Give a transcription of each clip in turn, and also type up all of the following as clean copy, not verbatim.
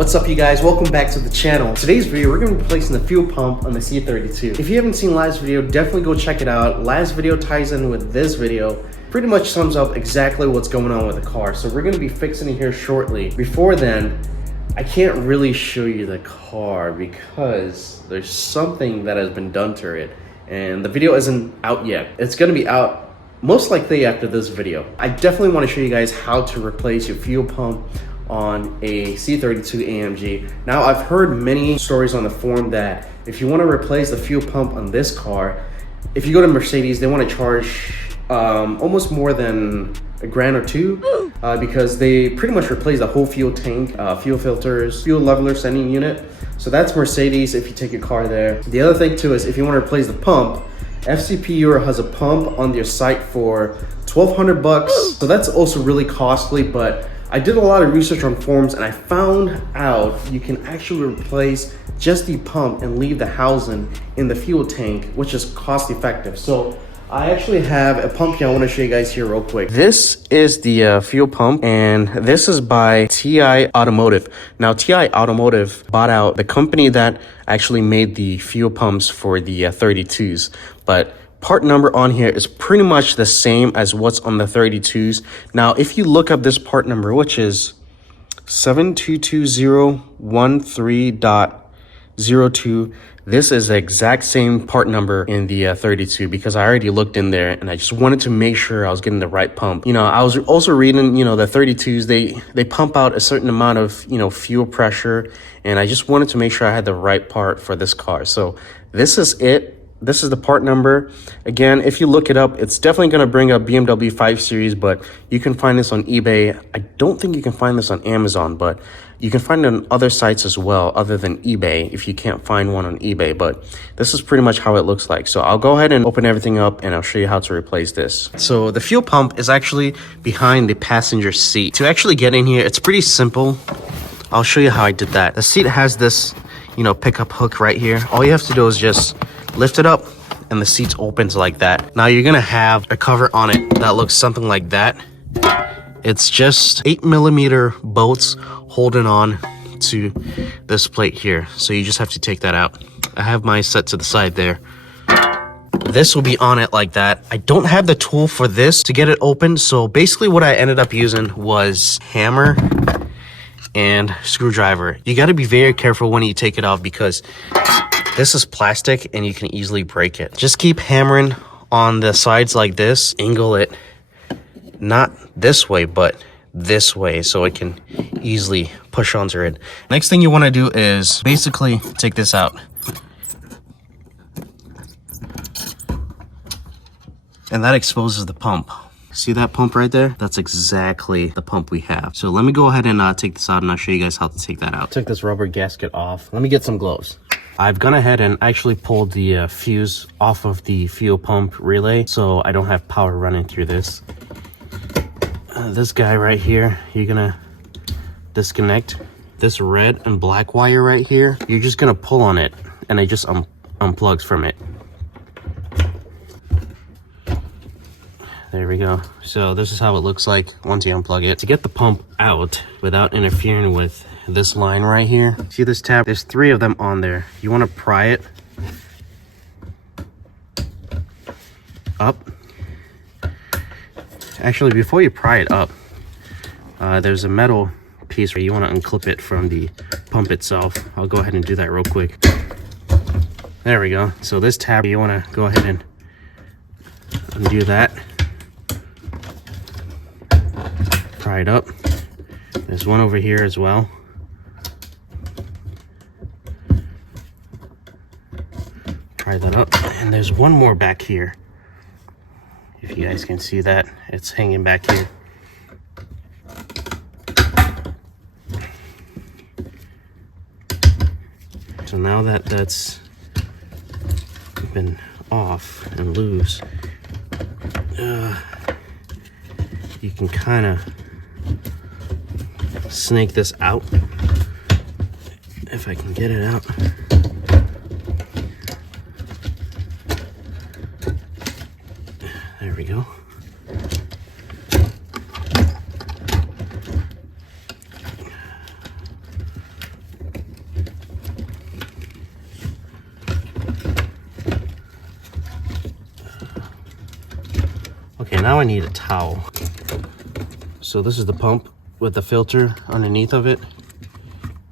What's up you guys, welcome back to the channel. Today's video, we're going to be replacing the fuel pump on the C32. If you haven't seen last video, definitely go check it out. Last video ties in with this video. Pretty much sums up exactly what's going on with the car. So we're going to be fixing it here shortly. Before then, I can't really show you the car because there's something that has been done to it. And the video isn't out yet. It's going to be out most likely after this video. I definitely want to show you guys how to replace your fuel pump on a C32 AMG. Now, I've heard many stories on the forum that if you want to replace the fuel pump on this car, if you go to Mercedes, they want to charge almost more than $1,000 or $2,000 because they pretty much replace the whole fuel tank, fuel filters, fuel leveler sending unit. So that's Mercedes if you take your car there. The other thing too is if you want to replace the pump, FCP Euro has a pump on their site for $1,200. So that's also really costly, but I did a lot of research on forums and I found out you can actually replace just the pump and leave the housing in the fuel tank, which is cost effective. So I actually have a pump here I want to show you guys here real quick. This is the fuel pump, and this is by TI Automotive. Now, TI Automotive bought out the company that actually made the fuel pumps for the 32s, but part number on here is pretty much the same as what's on the 32s. Now, if you look up this part number, which is 72213.02, this is the exact same part number in the 32 because I already looked in there and I just wanted to make sure I was getting the right pump. You know, I was also reading, you know, the 32s, they pump out a certain amount of, you know, fuel pressure, and I just wanted to make sure I had the right part for this car. So this is it. This is the part number. Again, if you look it up, it's definitely going to bring up BMW 5 Series, but you can find this on eBay. I don't think you can find this on Amazon, but you can find it on other sites as well, other than eBay, if you can't find one on eBay. But this is pretty much how it looks like. So I'll go ahead and open everything up and I'll show you how to replace this. So the fuel pump is actually behind the passenger seat. To actually get in here, it's pretty simple. I'll show you how I did that. The seat has this, you know, pickup hook right here. All you have to do is just lift it up and the seats opens like that. Now you're gonna have a cover on it that looks something like that. It's just 8mm bolts holding on to this plate here. So you just have to take that out. I have mine set to the side there. This will be on it like that. I don't have the tool for this to get it open. So basically what I ended up using was hammer and screwdriver. You got to be very careful when you take it off because this is plastic and you can easily break it. Just keep hammering on the sides like this. Angle it not this way, but this way so it can easily push onto it. Next thing you want to do is basically take this out. And that exposes the pump. See that pump right there? That's exactly the pump we have. So let me go ahead and take this out and I'll show you guys how to take that out. Took this rubber gasket off. Let me get some gloves. I've gone ahead and actually pulled the fuse off of the fuel pump relay so I don't have power running through this. This guy right here, you're gonna disconnect. This red and black wire right here, you're just gonna pull on it and it just unplugs from it. There we go. So this is how it looks like once you unplug it. To get the pump out without interfering with this line right here, see this tab? There's 3 of them on there. You want to pry it up. Actually, before you pry it up, there's a metal piece where you want to unclip it from the pump itself. I'll go ahead and do that real quick. There we go. So this tab, you want to go ahead and undo that. Pry it up. There's one over here as well. Pry that up. And there's one more back here. If you guys can see that, it's hanging back here. So now that that's been off and loose, you can kind of snake this out if I can get it out. There we go. Okay, now I need a towel. So this is the pump with the filter underneath of it.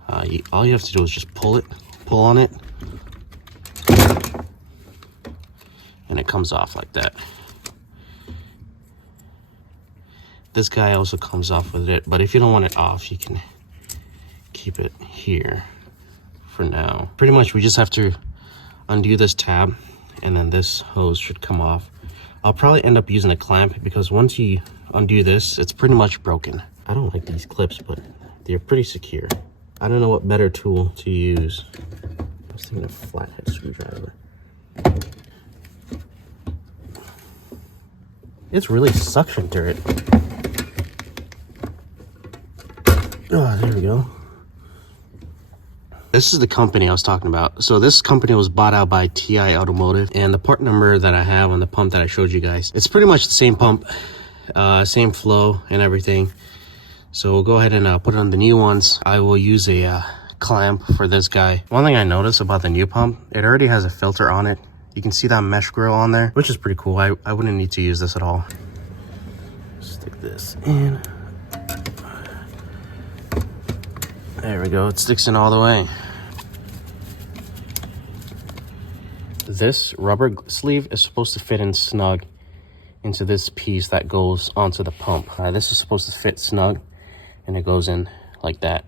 All you have to do is just pull on it, and it comes off like that. This guy also comes off with it, but if you don't want it off, you can keep it here for now. Pretty much we just have to undo this tab, and then this hose should come off. I'll probably end up using a clamp because once you undo this, it's pretty much broken. I don't like these clips, but they're pretty secure. I don't know what better tool to use. I was thinking a flathead screwdriver. It's really suction to it. Oh, there we go. This is the company I was talking about. So this company was bought out by TI Automotive, and the part number that I have on the pump that I showed you guys, it's pretty much the same pump, same flow and everything. So we'll go ahead and put it on the new ones. I will use a clamp for this guy. One thing I noticed about the new pump, it already has a filter on it. You can see that mesh grill on there, which is pretty cool. I wouldn't need to use this at all. Stick this in. There we go, it sticks in all the way. This rubber sleeve is supposed to fit in snug into this piece that goes onto the pump. This is supposed to fit snug, and it goes in like that.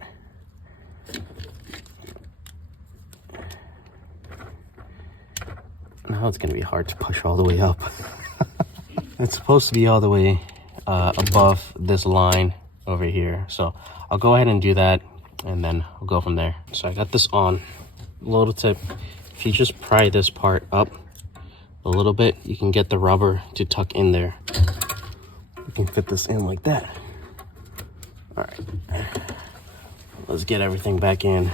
Now it's gonna be hard to push all the way up. It's supposed to be all the way above this line over here. So I'll go ahead and do that, and then we'll go from there. So I got this on. Little tip, if you just pry this part up a little bit, you can get the rubber to tuck in there. You can fit this in like that. All right, let's get everything back in.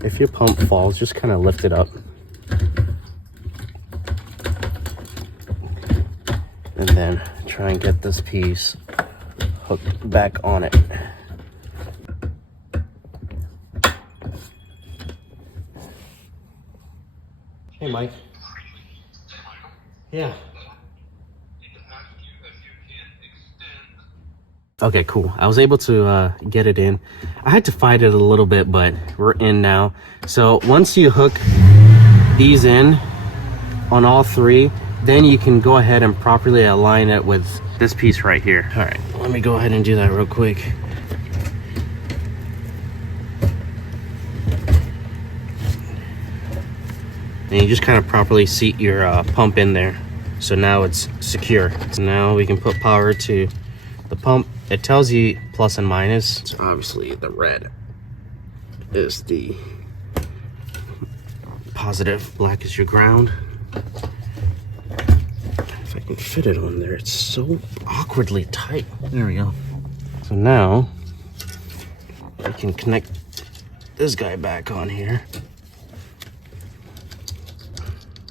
If your pump falls, just kind of lift it up. And then try and get this piece hooked back on it. Hey, Mike. Yeah. Okay, cool. I was able to get it in. I had to fight it a little bit, but we're in now. So once you hook these in on all three, then you can go ahead and properly align it with this piece right here. All right, let me go ahead and do that real quick. And you just kind of properly seat your pump in there. So now it's secure. So now we can put power to the pump. It tells you plus and minus. So obviously the red is the positive, black is your ground. If I can fit it on there, it's so awkwardly tight. There we go. So now we can connect this guy back on here.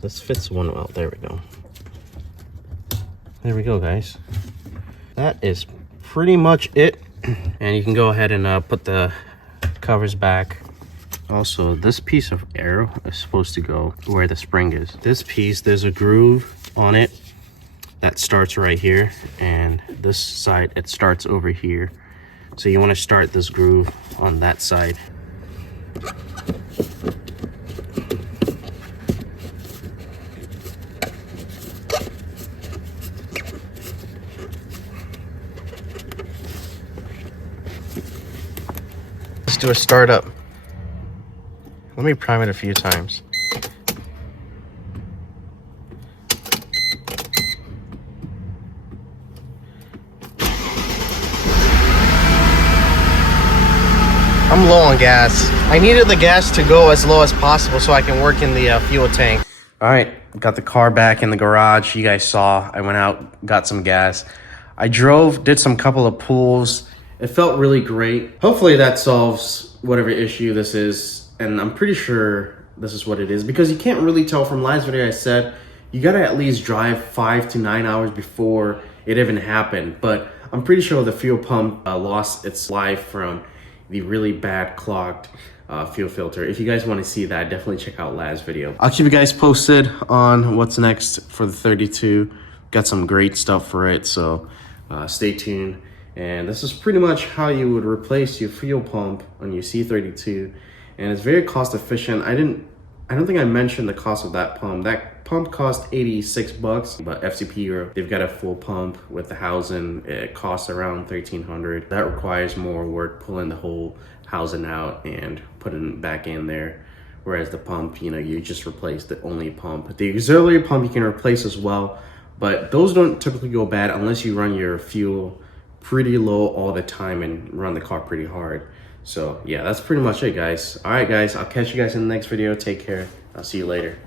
This fits one well. There we go. There we go, guys. That is pretty much it. And you can go ahead and put the covers back. Also, this piece of arrow is supposed to go where the spring is. This piece, there's a groove on it that starts right here, and this side, it starts over here. So you want to start this groove on that side. Let's do a startup. Let me prime it a few times. I'm low on gas. I needed the gas to go as low as possible so I can work in the fuel tank. All right, got the car back in the garage. You guys saw, I went out, got some gas. I drove, did some couple of pulls. It felt really great. Hopefully that solves whatever issue this is. and I'm pretty sure this is what it is, because you can't really tell from last video I said you gotta at least drive 5 to 9 hours before it even happened. But I'm pretty sure the fuel pump lost its life from the really bad clogged fuel filter. If you guys want to see that, definitely check out last video. I'll keep you guys posted on what's next for the 32. Got some great stuff for it, so stay tuned. And this is pretty much how you would replace your fuel pump on your C32, and it's very cost efficient. I don't think I mentioned the cost of that pump. That pump cost 86 bucks, but FCP Europe, they've got a full pump with the housing. It costs around 1,300. That requires more work, pulling the whole housing out and putting it back in there. Whereas the pump, you know, you just replace the only pump. The auxiliary pump you can replace as well, but those don't typically go bad unless you run your fuel pretty low all the time and run the car pretty hard. So yeah, that's pretty much it, guys. All right, guys, I'll catch you guys in the next video. Take care. I'll see you later.